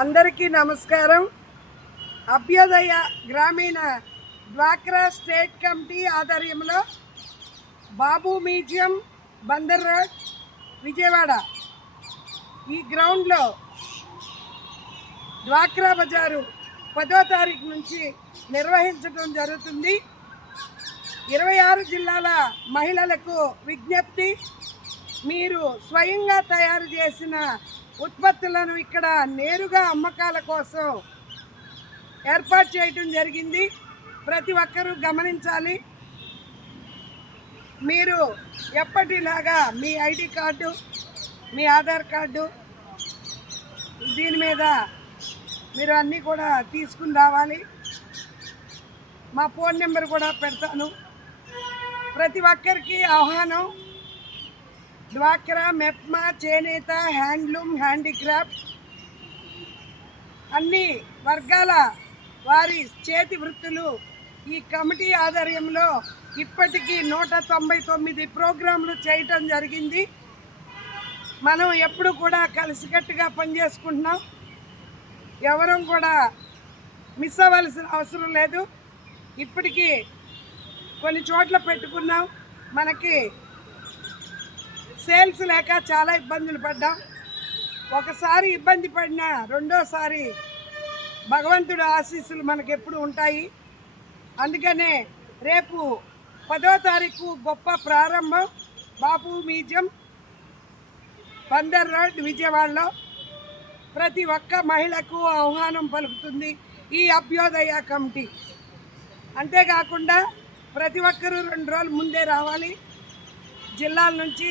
అందరికీ నమస్కారం. అభ్యుదయ గ్రామీణ డ్వాక్రా స్టేట్ కమిటీ ఆధ్వర్యంలో బాబు మ్యూజియం, బందర్ రోడ్, విజయవాడ ఈ గ్రౌండ్లో డ్వాక్రా బజారు 10వ తారీఖు నుంచి నిర్వహించడం జరుగుతుంది. 26 జిల్లాల మహిళలకు విజ్ఞప్తి, మీరు స్వయంగా తయారు చేసిన ఉత్పత్తులను ఇక్కడ నేరుగా అమ్మకాల కోసం ఏర్పాటు చేయడం జరిగింది. ప్రతి ఒక్కరూ గమనించాలి. మీరు ఎప్పటిలాగా మీ ఐడి కార్డు, మీ ఆధార్ కార్డు, దీని మీద మీరు అన్నీ కూడా తీసుకుని రావాలి. మా ఫోన్ నెంబర్ కూడా పెడతాను. ప్రతి ఒక్కరికి ఆహ్వానం. డ్వాక్రా, మెప్మా, చేనేత, హ్యాండ్లూమ్, హ్యాండీక్రాఫ్ట్ అన్ని వర్గాల వారి చేతి వృత్తులు ఈ కమిటీ ఆధ్వర్యంలో ఇప్పటికీ 199 ప్రోగ్రాంలు చేయటం జరిగింది. మనం ఎప్పుడు కూడా కలిసికట్టుగా పనిచేసుకుంటున్నాం. ఎవరం కూడా మిస్ అవ్వాల్సిన అవసరం లేదు. ఇప్పటికీ కొన్ని చోట్ల పెట్టుకున్నాం. మనకి సేల్స్ లేక చాలా ఇబ్బందులు పడ్డాం. ఒకసారి ఇబ్బంది పడినా రెండోసారి భగవంతుడు ఆశీస్సులు మనకు ఎప్పుడు ఉంటాయి. అందుకనే రేపు 10వ తారీఖు గొప్ప ప్రారంభం. బాబు మ్యూజియం, బందర్ రోడ్, విజయవాడలో ప్రతి ఒక్క మహిళకు ఆహ్వానం పలుకుతుంది ఈ అభ్యుదయ కమిటీ. అంతేకాకుండా ప్రతి ఒక్కరూ 2 రోజుల ముందే రావాలి. జిల్లాల నుంచి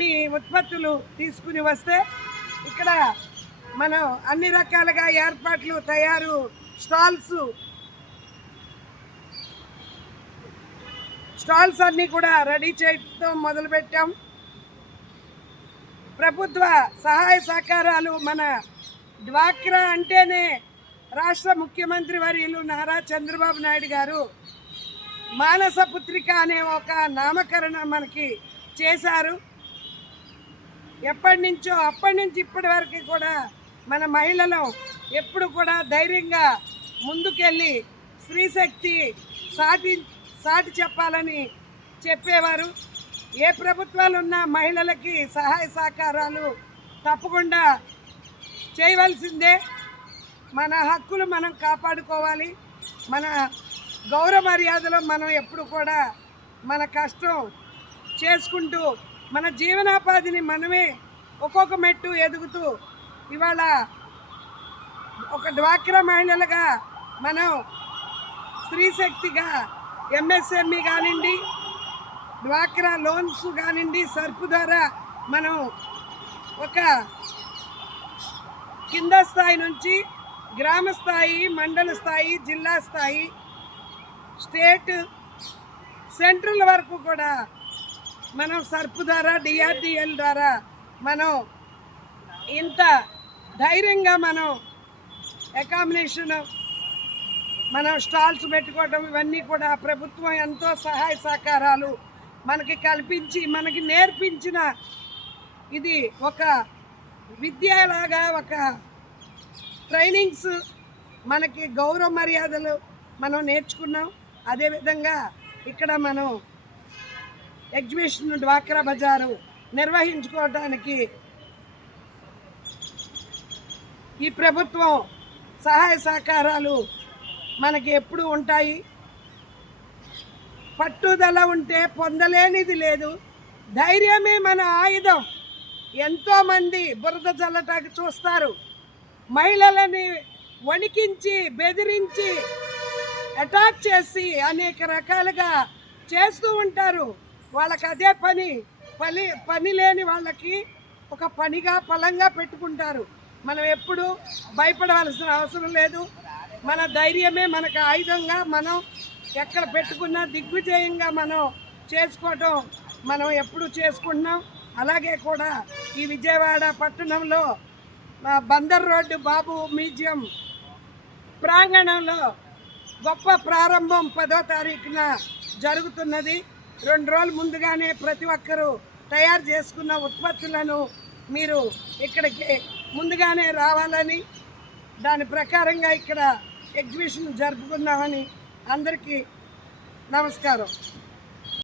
మీ ఉత్పత్తులు తీసుకుని వస్తే ఇక్కడ మనం అన్ని రకాలుగా ఏర్పాట్లు, తయారు స్టాల్స్ అన్నీ కూడా రెడీ చేయడం మొదలుపెట్టాం. ప్రభుత్వ సహాయ సహకారాలు, మన డ్వాక్రా అంటేనే రాష్ట్ర ముఖ్యమంత్రి వర్యులు నారా చంద్రబాబు నాయుడు గారు మానస పుత్రిక అనే ఒక నామకరణం మనకి చేశారు. ఎప్పటి నుంచి ఇప్పటి వరకు కూడా మన మహిళలు ఎప్పుడు కూడా ధైర్యంగా ముందుకెళ్ళి స్త్రీశక్తి సాటి చెప్పాలని చెప్పేవారు. ఏ ప్రభుత్వాలు ఉన్నా మహిళలకి సహాయ సహకారాలు తప్పకుండా చేయవలసిందే. మన హక్కులు మనం కాపాడుకోవాలి. మన గౌరవ మర్యాదలో మనం ఎప్పుడు కూడా మన కష్టం చేసుకుంటూ మన జీవనోపాధిని మనమే ఒక్కొక్క మెట్టు ఎదుగుతూ ఇవాళ ఒక డ్వాక్రా మహిళలుగా మనం స్త్రీశక్తిగా ఎంఎస్ఎంఈ కానివ్వండి, డ్వాక్రా లోన్స్ కానివ్వండి, సర్పు ద్వారా మనం ఒక కింద స్థాయి నుంచి గ్రామ స్థాయి, మండల స్థాయి, జిల్లా స్థాయి, స్టేట్, సెంట్రల్ వరకు కూడా మనం సర్పు ద్వారా, డిఆర్డిఎల్ ద్వారా మనం ఇంత ధైర్యంగా మనం అకామిడేషన్, మనం స్టాల్స్ పెట్టుకోవడం, ఇవన్నీ కూడా ప్రభుత్వం ఎంతో సహాయ సహకారాలు మనకి కల్పించి మనకి నేర్పించిన ఇది ఒక విద్యలాగా, ఒక ట్రైనింగ్స్, మనకి గౌరవ మర్యాదలు మనం నేర్చుకున్నాం. అదేవిధంగా ఇక్కడ మనం ఎగ్జిబిషన్ డ్వాక్రా బజారు నిర్వహించుకోవడానికి ఈ ప్రభుత్వం సహాయ సహకారాలు మనకి ఎప్పుడు ఉంటాయి. పట్టుదల ఉంటే పొందలేనిది లేదు. ధైర్యమే మన ఆయుధం. ఎంతోమంది బురద జల్లటానికి చూస్తారు. మహిళలని వణికించి, బెదిరించి, అటాక్ చేసి అనేక రకాలుగా చేస్తూ ఉంటారు. వాళ్ళకి అదే పని లేని వాళ్ళకి ఒక పనిగా పొలంగా పెట్టుకుంటారు. మనం ఎప్పుడు భయపడవలసిన అవసరం లేదు. మన ధైర్యమే మనకు ఆయుధంగా మనం ఎక్కడ పెట్టుకున్నా దిగ్విజయంగా మనం చేసుకోవటం మనం ఎప్పుడు చేసుకుంటున్నాం. అలాగే కూడా ఈ విజయవాడ పట్టణంలో బందర్ రోడ్డు బాబు మ్యూజియం ప్రాంగణంలో గొప్ప ప్రారంభం 10వ తారీఖున జరుగుతున్నది. 2 రోజుల ముందుగానే ప్రతి ఒక్కరూ తయారు చేసుకున్న ఉత్పత్తులను మీరు ఇక్కడికి ముందుగానే రావాలని దాని ప్రకారంగా ఇక్కడ ఎగ్జిబిషన్ జరుపుకున్నామని అందరికీ నమస్కారం.